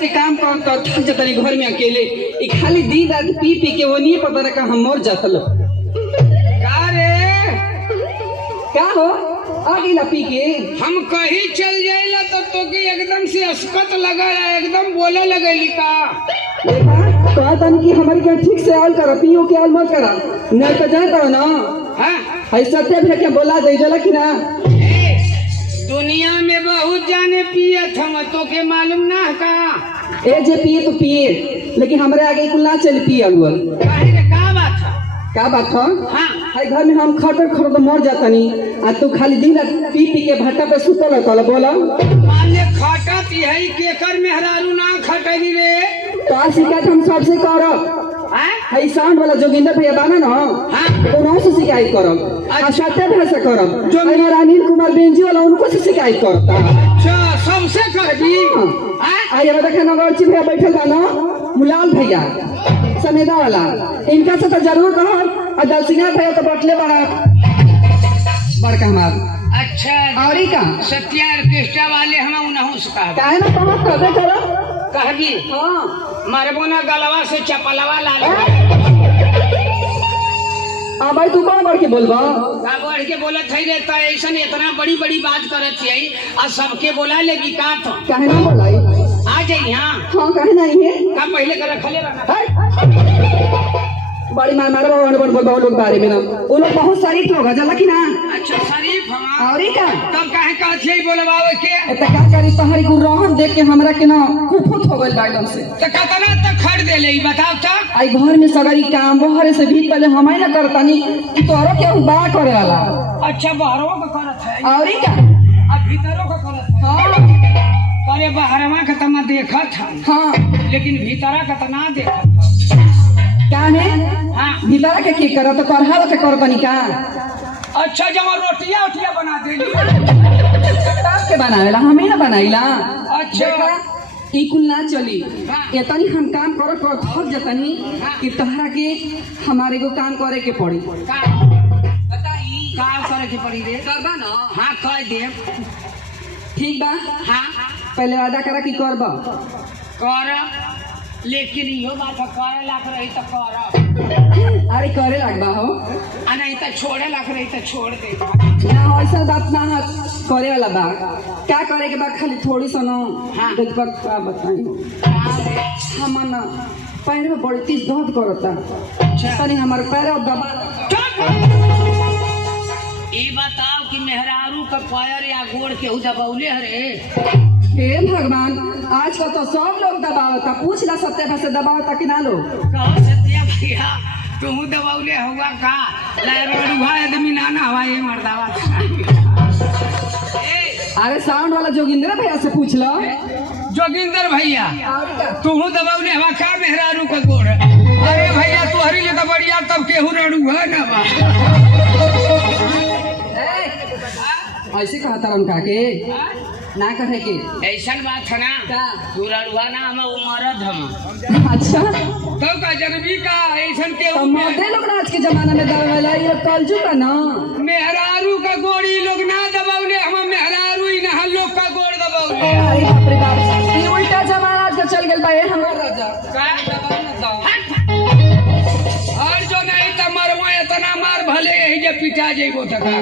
से काम कर थक जाता नहीं घर में अकेले खाली दिन रात पी पी के वो नहीं पता रखा हम मर जाता लो क्या हो आ गई ना पी के हम कहीं चल जाएला तो के एकदम से अस्कत लगा एकदम बोले लगेली का कहा था कि हमारी क्या ठीक से आल करा पियो के आल मत करा नहीं तो जाता हो ना ऐसा भी क्या बोला दे जला कि ना दुनिया में बहुत जाने पिए हम तो के मालूम ना का ए जे पिए तो पिए लेकिन हमारे आगे कुल ना चल पिए अलवर का बात है हाँ घर में हम खटर खटर तो मर जाता नहीं आज तू खाली दिन रात पी पी के भट्टा पे सुतल कल बोला माने खटत यही केकर मेहरारू ना खटनी रे तो शिकायत हम सबसे करब है साउंड वाला जोगिंदर भैया बाना ना उन्हों से शिकायत करब आ सत्य भाषा करब जो मेरा अनिल कुमार बेंजी वाला उनको से शिकायत करता अच्छा सबसे करबी आइए देखा नगरची भैया बैठल बा ना मुलाल भैया समेदा वाला इनका से तो जरूर कहो और दलसिंगा भैया तो बटले बड़ा बड़का हमार अच्छा और का सत्या ऑर्केस्ट्रा वाले हम उनहु से कहा काहे ना पहुंच करबे करो कहबी हां मारबो ना गलवा से चपलवा ला ले आ भाई तू कौन बढ़ के बोलबा का बढ़ के बोलत है रे त ऐसन इतना बड़ी बड़ी बात करत है आ सबके बोला ले बिकात काहे ना बोलाई आ जाई हां हां काहे नहीं है का पहले कर रखले रहना बड़ी मार मार बोल लोग बारे में ना वो लोग बहुत शरीफ लोग है जला कि ना अच्छा शरीफ हम और का तब काहे कहत है बोलबावे के त का करी तोहरी गुरहन देख के हमरा के ना कुफुत हो गइल बाइडन से त कतना तक खड़ दे ले बताओ त आई घर में सगरी काम बहरे से भी पहले हमें ना करतानी कि तोहरो के बड़ा करे वाला अच्छा बाहरों का करत है और का आ भीतरों का करत है हां अरे बाहरवा का तना देखत है हां लेकिन भीतरा का तना देखत क्या है हां भीतर के करत तो करहा के करतनी का अच्छा जब रोटियां उठिया बना देली ताप के बनावेला हमें ना बनाइला अच्छा ई कुल ना चली इतनी हम काम कर थक जतनी कि तोहरा के हमारे को काम करे के पड़ी बताई का करे के पड़ी रे करबा ना हां कह दे ठीक बा हां पहले वादा करा कि करबा कर लेकिन यो बात करे लाग रही तो कर अरे करे लगबा हो आ नहीं तो छोड़े लाग रही तो छोड़ दे ना ऐसा बात ना करे वाला बा क्या करे के बाद खाली थोड़ी सनो हाँ एक बार क्या बताई हम ना पैर में बड़ी तेज दर्द करता तनी हमारे पैर दबा ये बताओ कि मेहरारू का पैर या गोड़ के दबौले हरे हे भगवान आज का तो सब लोग दबावता पूछ ला सत्य भाषा दबावता कि ना लोग कहो सत्या भैया तुम दबौले हुआ का लाइब्रेरी आदमी नाना हवा ये मर्दावा अरे साउंड वाला जोगिंदर भैया से पूछ लो जोगिंदर भैया तुम दबौले हवा का मेहरारू का गोड़ अरे भैया तुहरी ले बढ़िया तब केहू रड़ू है ना बा ऐसे कहा था उनका के ना कहे के ऐसा बात है ना पूरा ना हम उमरद हम अच्छा तो का जनबी का ऐसा के तो मर्दे लोग ना आज के जमाना में दबावेला ये कलजू का ना मेहरारू का गोड़ी लोग ना दबावले हम मेहरारू ही ना लोग का गोड़ दबावले अरे बाप रे बाप ये उल्टा जमाना आज का चल गेल बा हमर राजा का और जो नहीं त मरवा इतना मार भले यही जे पिटा जेबो तका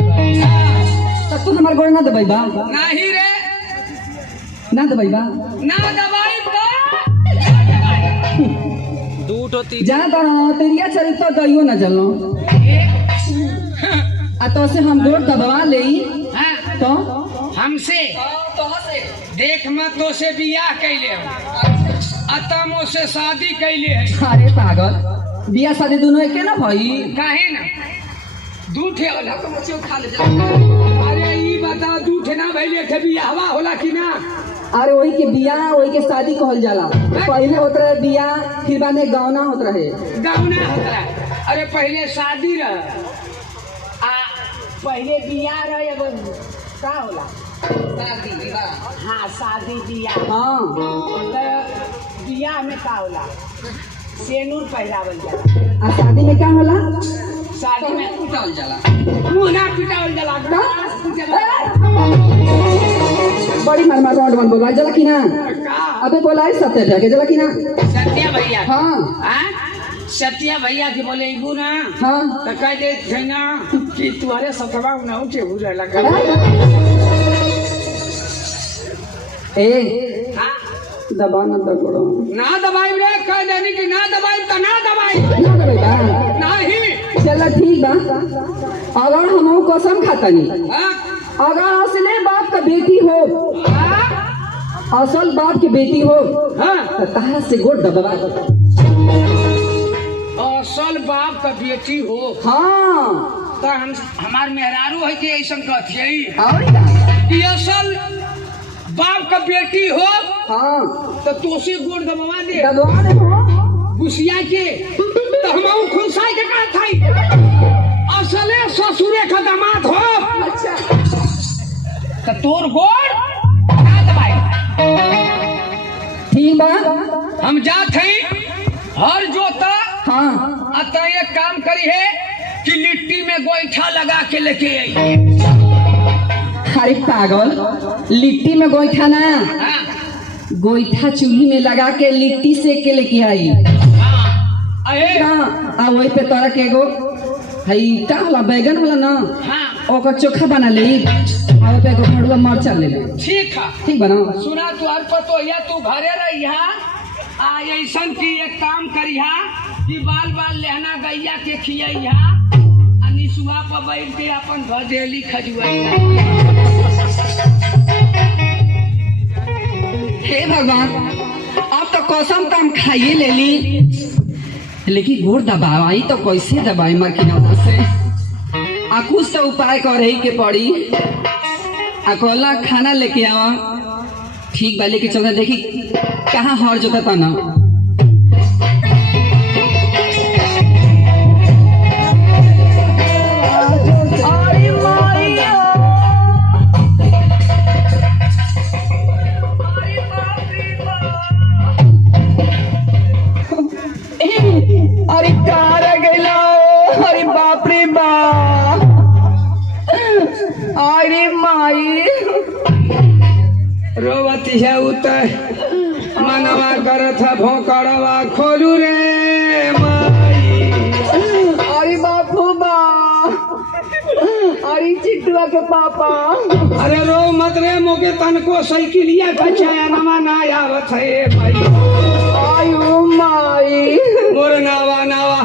तो तू हमार गोड़ ना दबाई बा नहीं रे ना दबाई बा ना दबाई दूट होती जा तो तेरिया चरित्र दइयो ना जलो आ तो से हम गोड़ दबवा लेई तो हमसे देख मत तो से बियाह कैले अतमो से शादी कैले है अरे पागल बियाह शादी दोनों एके ना भई काहे ना दूठे होला खा ले अरे ई बता दूठे ना भइले थे बियाहवा होला कि ना अरे वही के बियाह वही के शादी कहल जाला पहले होत रहे बियाह फिर बाद में गौना होत रहे गौना होत रहे अरे पहले शादी रह आ पहले बियाह रहे अब का होला शादी विवाह हाँ शादी बियाह हाँ तो बियाह में का होला सेनूर पहरावल जाला आ शादी में क्या होला शादी में पिटावल जाला मुंह पिटावल जाला बड़ी मार मार रोड बन बोला जला कि ना का अबे बोला है सत्य जाके जला की ना सत्या भैया हाँ हाँ सत्या भैया के बोले इबू ना हाँ तो कह दे थे ना कि तुम्हारे सतवा ना उठे हुए लगा ए हाँ दबा न दगड़ो ना दबाई रे कह देनी कि ना दबाई तो ना दबाई ना दबाई बा नहीं चल ठीक बा अगर हम कसम खाता नहीं हाँ अगर असले बाप का बेटी हो हाँ असल बाप की बेटी हो हाँ तो कहा से गोड़ दबा असल बाप का बेटी हो हाँ तो हम हमार मेहरारू है कि ऐसा कहती और क्या कि असल बाप का बेटी हो हाँ तो तोसे गोड़ दबवा दे दबा दे हो गुसिया के तो हम खुलसाई के कहा था असले ससुरे का दामाद हो अच्छा तो तोर गोड़ ना दबाई ठीक बा हम जात हैं हर जोता हाँ अतः एक काम करी है कि लिट्टी में गोईठा लगा के लेके आई अरे पागल लिट्टी में गोईठा ना हाँ गोईठा चूल्ही में लगा के लिट्टी सेक के लेके आई हाँ अहे हाँ आ वही पे तोरा के एगो हई का होला बैगन वाला ना हाँ ओकर चोखा बना ले आ वही पे एगो भड़ुआ मरचा ले ले ठीक है ठीक बना सुना तू हर पतो या तू घरे रहिया आ ऐसन की एक काम करिहा कि बाल बाल लहना गैया के खियैहा आ निसुआ पर बैठ के अपन भदेली खजुआइहा हे भगवान अब तो कसम तो हम खाइए ले ली लेकिन गोड़ दबाई तो कैसे दबाई मरकिनौता से आ कुछ तो उपाय करे के पड़ी आ कहला खाना लेके आवा ठीक बा लेके चलता देखी कहाँ हर जोता था ना अरे कार गैला अरे बाप रे बाप अरे माई रोवती है उतर मनवा करत है भोकड़वा खोलू रे माई अरे बापू बा अरे चिट्टुआ के पापा अरे रो मत रे मोके तनको साइकिलिया बचाया नमा ना आवत है भाई आयो माई मोर नावा नावा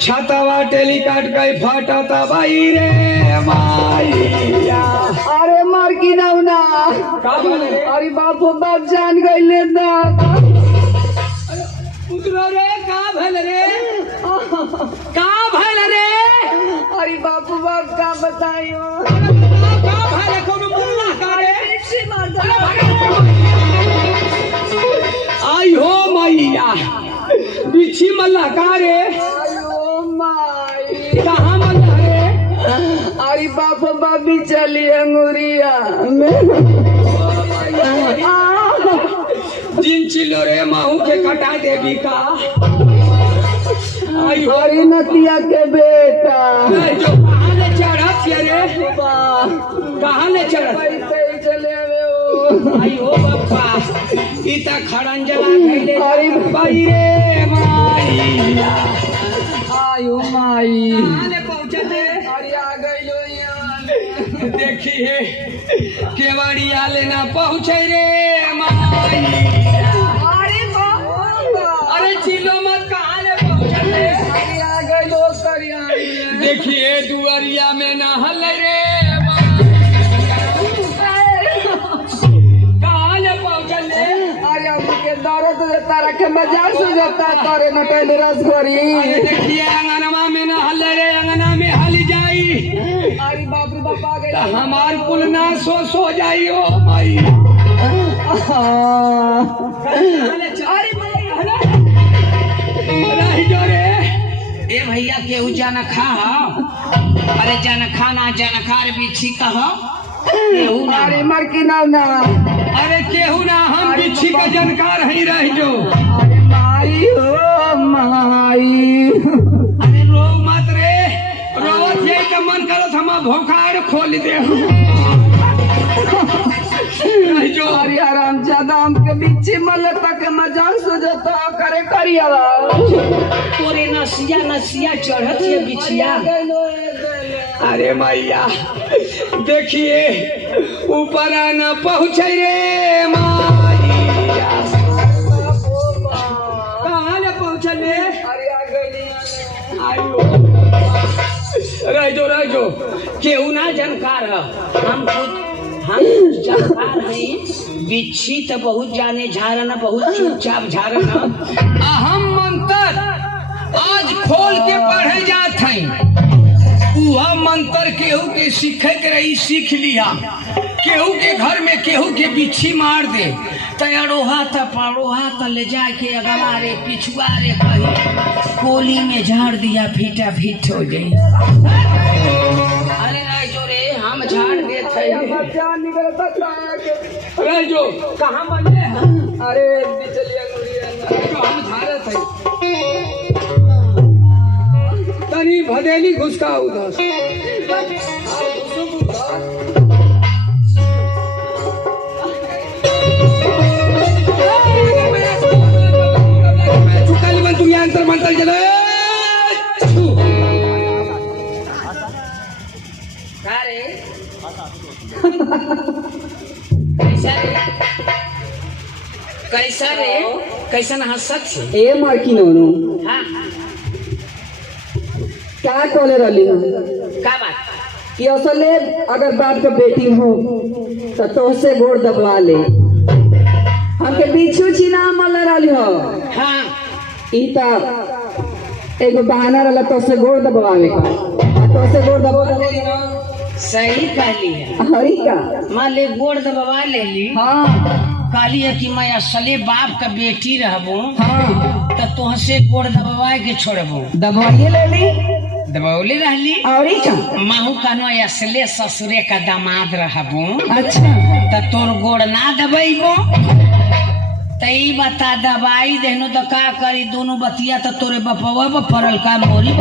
छातावा टेलीकाट गई फटता बाई रे माईया अरे मार की नौना का बोले अरे बापू बाप जान गईले ना उतरो रे का भल रे का भल रे अरे बापू बाप का बताइयो का भल कोनो मुल्ला का रे आई हो मैया बिछी मल्ला का रे आयो माई कहाँ मल्ला रे अरे बापू बाबी चली अंगुरिया जिन चिलो रे माहू के कटा देवी का आई हो अरे नतिया के बेटा जो कहाँ ले चढ़त रे कहाँ ले चढ़त कैसे चले हो आई हो बप्पा इता खड़ंजला गईले अरे बाई रे माईया आयो माई कहाँ ले पहुँचते अरे आ गईलो यहाँ देखिए केवाड़ी आले ना पहुँचे रे माईया अरे बाबा अरे चिलो मत कहाँ ले पहुँचते अरे आ गईलो करिया देखिए दुआरिया में ना हल रे कहाँ ले पहुँचले अरे हमके दर्द तारा के मजाक से जाता करे न पहले रस करी अरे देखिए अंगनमा में ना हल रे अंगना में हल जाई अरे बाप रे बाप आ गई तो हमार कुल ना सो जाई हो माई अरे रही जो रे ए भैया केहू जाना खा अरे जाना खाना जाना खा रे बिछी कह केहू ना अरे मर की ना अरे केहू ना हम बिच्छी का जानकार ही रह जो अरे माई हो माई अरे रो मत रे रोवत यही तो मन करत हम भोकाड़ खोल दे रह जो अरे आराम ज्यादा हमके बिच्छी मले तक मजाक सुझता करे करियावा तोरे नसिया नसिया चढ़त है बिछिया। अरे मैया देखिए ऊपर आना पहुँचे रे मैया। कहाँ ले पहुँचले? रह जो केहू ना जानकार है। हम जानकार हैं। बिच्छी तो बहुत जाने झारना, बहुत चुपचाप झारना। अहम मंत्र आज खोल के पढ़े जात हैं। वह मंत्र केहू के सीखे के रही सीख लिया। केहू के घर में केहू के बिच्छी मार दे तैयारोहा त परोहा त ले जाके अगवा रे पिछुआ रे कही कोली में झाड़ दिया फीटा फीट हो गई। अरे राजो रे हम झाड़ देते राजो कहाँ बने? अरे हम झाड़त है तनी भदेली घुसका उधर। तुम अंतर मंतर चलो कैसा रे कैसन हंसत छे? ए मार्की नोनू हाँ क्या कॉले रही हूँ का बात? कि असले अगर बाप के बेटी हो तो तोसे गोड़ दबवा ले। हमके बिच्छू छिना मल रही हो। हाँ ई त एगो बहाना रहला तोसे गोड़ दबवावे का। तोसे गोड़ दबवा ले ना। सही कहली है। हरी का मान ले गोड़ दबवा ले ली। हाँ कहली है कि मैं असले बाप का बेटी रहबो हाँ तो तुहसे गोड़ दबवा के छोड़बो। दबवाइए ले ली दबौले रहली और का माहू कहनो असले ससुरे का दामाद रहबो अच्छा तो तोर गोड़ ना दबैबो तई बता दबाई देनो तो का करी दोनों बतिया तो तोरे बपवा पर पड़ल का मोरी।